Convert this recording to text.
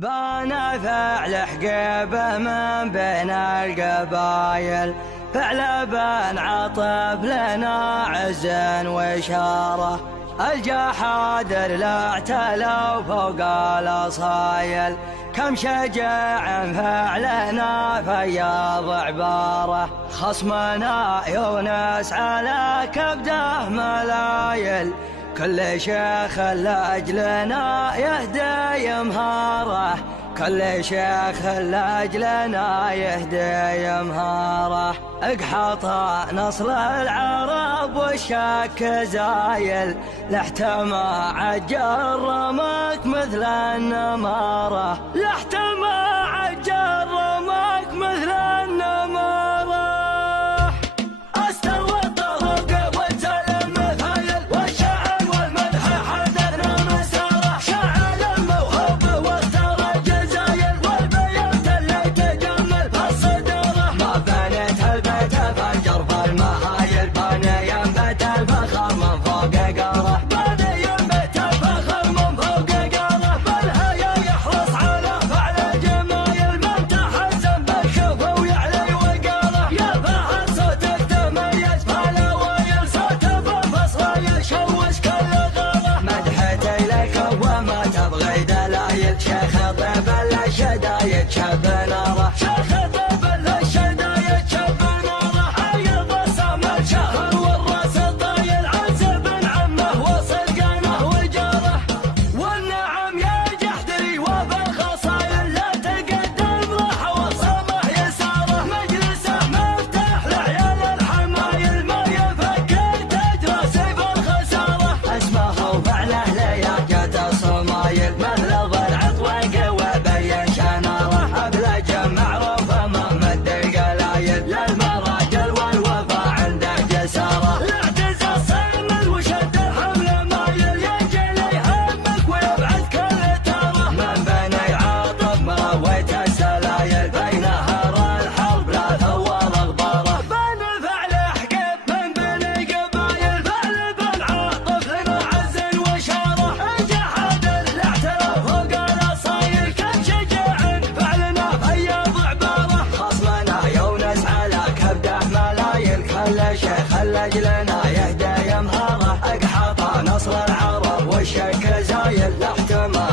بان فعل حقيبه من بين القبايل، فعل بان عطف لنا عز وإشارة. الجحادر لا اعتلوا فوق الأصايل، كم شجاع فعلنا فياض عبارة. خصمنا يونس على كبده ملايل، كل شيخ لأجلنا يهدي يمهاره. كل شيخ لأجلنا يهدي يمهاره. اقحط نصر العرب والشك زايل، لاحتمى الجرمك مثل النمارة. لاحتمى الجرمك مثل النمارة. استوى الطرق وانزل المثايل، والشعر والمدح حدثنا مساره. شعل الموهوب واختار الجزايل، والبيت اللي تجمل في الصداره. ما بنيت البيت فانجر في المهايل، باني ينبت الفخر من فوق قاره. باني ينبت الفخر من فوق قاره. بالهيا يحرص على فعل الجمايل، من تحزن بالشوف ويعلي وقاره. يا فهد صوتك تميز فالاوائل، صوت بالفصل يشوش كل غاره. مدحتي لك وما تبغي دلايل، شيخ طيب للشدايد شب ناره. شيخ طيب للشدايد شب ناره. عيض الصم الشهر والراس الطايل، عزب عمه وصدقانه وجاره. والنعم يا جحدري وبالخصايل، لا تقدم راح وصمه يساره. مجلسه مفتاح لعيال الحمايل، ما يفكر تجرى سيف الخساره. اسمه وفعله لياقة الصمايل، مثل ضلع طويق وبين شناره. ابلج معروف امام القلايل، للمراجل والوفا عنده جساره. لاعتزى صمد وشد الحمل مايل، يجي يهمك ويبعد كل تاره. من بني عاطف ما رويت السلايل، بين هر الحرب لا ثور اغباره. بان فعل حقيب من بني قبايل، فعل بن عاطف لنا عز وإشارة. الجحادر لا اعتلوا فوق الأصايل، كم شجاع فعلنا فياض عبارة. خصمنا يونس على كبده ملايل، كل شيخ لأجلنا يهدي يمهاره. اقحط نصر العرب والشك زايل، لاحتمى